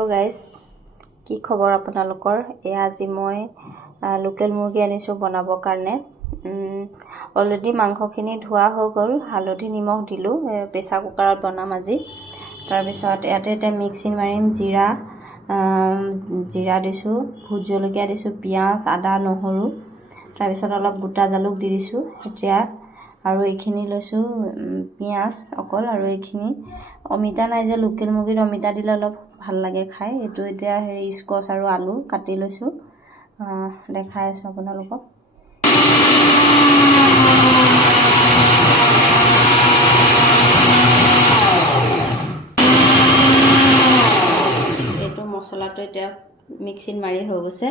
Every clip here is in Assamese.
हेलो गाइस কি খবৰ আপোনালোকৰ এয়া আজি মই লোকেল মুৰ্গী আনিছো বনাবৰ কাৰণে অলৰেডি মাংসখিনি ধোৱা হৈ গল হালধি নিমখ দিলো প্ৰেছাৰ কুকাৰত বনাম আজি তাৰ পিছত ইয়াতে এটা মিক্সিং মাৰিম জিৰা দিছো ভুট জলকীয়া দিছো পিয়াজ আদা নহৰু তাৰ পিছত অলপ গোটা জালুক দি দিছো এতিয়া আৰু এইখিনি লৈছো পিয়াজ অকল আৰু এইখিনি অমিতা নাই যে লোকেল মুৰ্গীৰ অমিতা দিলে অলপ ভাল লাগে খাই এটো এতিয়া হেৰি স্কচ আৰু আলু কাটি লৈছো দেখাই আছো আপোনালোকক এটো মছলাটো এতিয়া মিক্সিং মাৰি হৈ গৈছে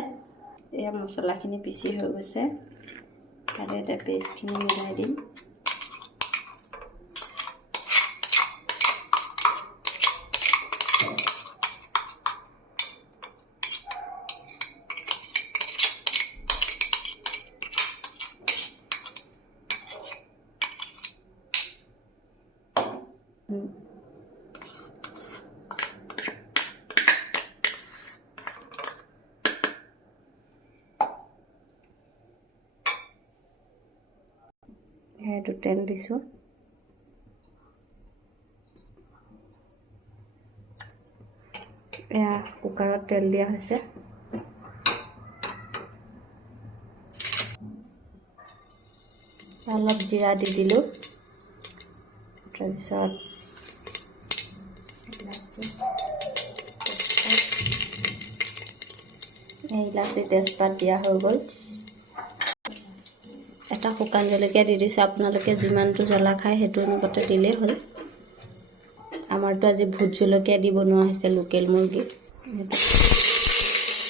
এয়া মছলাখিনি পিছি হৈ গৈছে তাতে এটা পেষ্টখিনি মিলাই দিম এটো তেল দিছো এয়া কুকাৰত তেল দিয়া হৈছে অলপ জিৰা দি দিলো তাৰপিছত ইলাচি তেজপাত দিয়া হৈ গল এটা শুকান জলকীয়া দি দিছো আপোনালোকে যিমানটো জ্বলা খায় হেতু অনুপাতে দিলে হ'ল আমাৰটো আজি ভুট জলকীয়া দি বনোৱা হৈছে লোকেল মুৰ্গী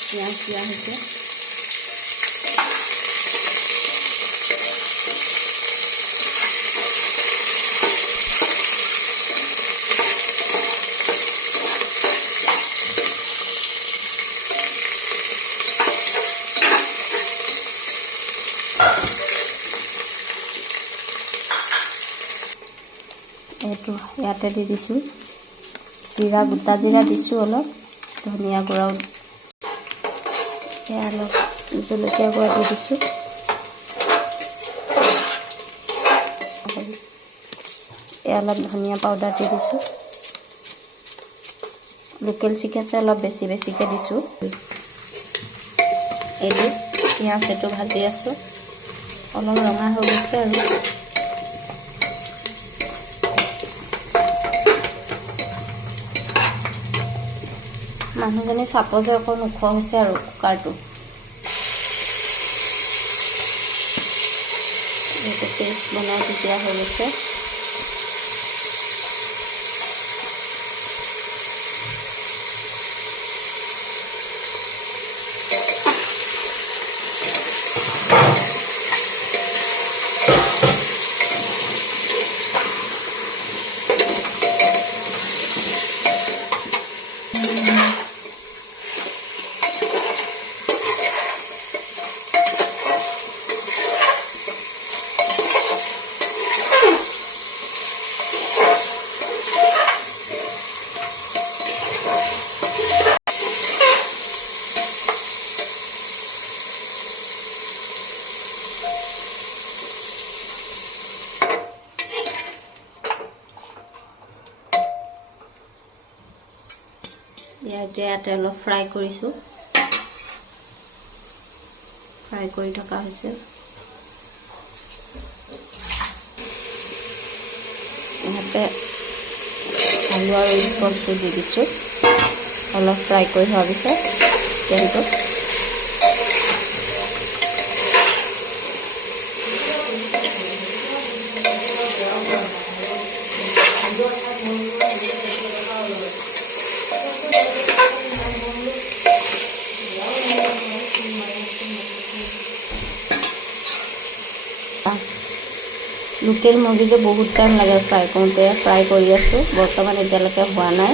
পিয়াজ দিয়া হৈছে এটো ইয়াতে দি দিছো জিৰা গোটা জিৰা দিছো অলপ ধনিয়া গুড়া অলপ জলকীয়া গুড়া দি দিছো অলপ ধনিয়া পাউডাৰ দি দিছো লোকেল চিকেনছে অলপ বেছিকে দিছো এটো পিয়াজ এটো ভাজি আছো অলপ ৰঙা হৈ গৈছে আৰু মানুহজনী সাপোজে অকন উখ হৈছে আৰু কুকাৰটো এটো পেষ্ট বনাই দিয়া হৈ গৈছে ইয়াতে অলপ ফ্ৰাই কৰিছো ফ্ৰাই কৰি থকা হৈছে ইয়াতে আলু আৰু স্কচটো দি দিছো অলপ ফ্ৰাই কৰি হোৱাৰ পিছত তেলটো লোকেল মুৰ্গীটো বহুত টাইম লাগে ফ্ৰাই কৰোঁতে ফ্ৰাই কৰি আছো বৰ্তমান এতিয়ালৈকে হোৱা নাই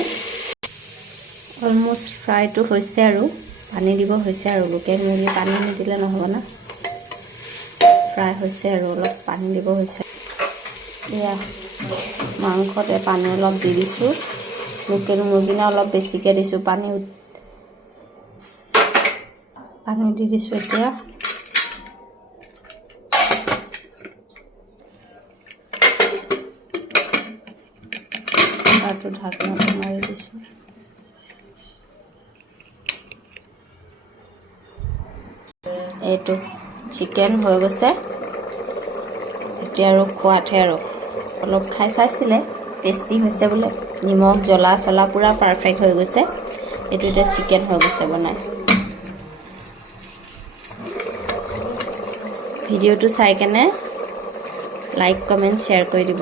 অলমোস্ট ফ্ৰাইটো হৈছে আৰু পানী দিব হৈছে আৰু লোকেল মুৰ্গী পানী নিদিলে নহব না ফ্ৰাই হৈছে আৰু অলপ পানী দিব হৈছে এয়া মাংসতে পানী অলপ দি দিছো লোকেল মুৰ্গী অলপ বেছিকৈ দিছোঁ, পানী দি দিছোঁ। এতিয়া ঢাকনাটো মাৰি দিছোঁ। এইটো চিকেন হৈ গৈছে। এতিয়া আৰু খোৱাতহে আৰু অলপ খাই চাইছিলে, টেষ্টি হৈছে বোলে, নিমখ জ্বলা চলা পূৰা পাৰফেক্ট হৈ গৈছে। এইটো এতিয়া চিকেন হৈ গৈছে বনাই। ভিডিঅ'টো চাই কেনে লাইক কমেণ্ট শ্বেয়াৰ কৰি দিব।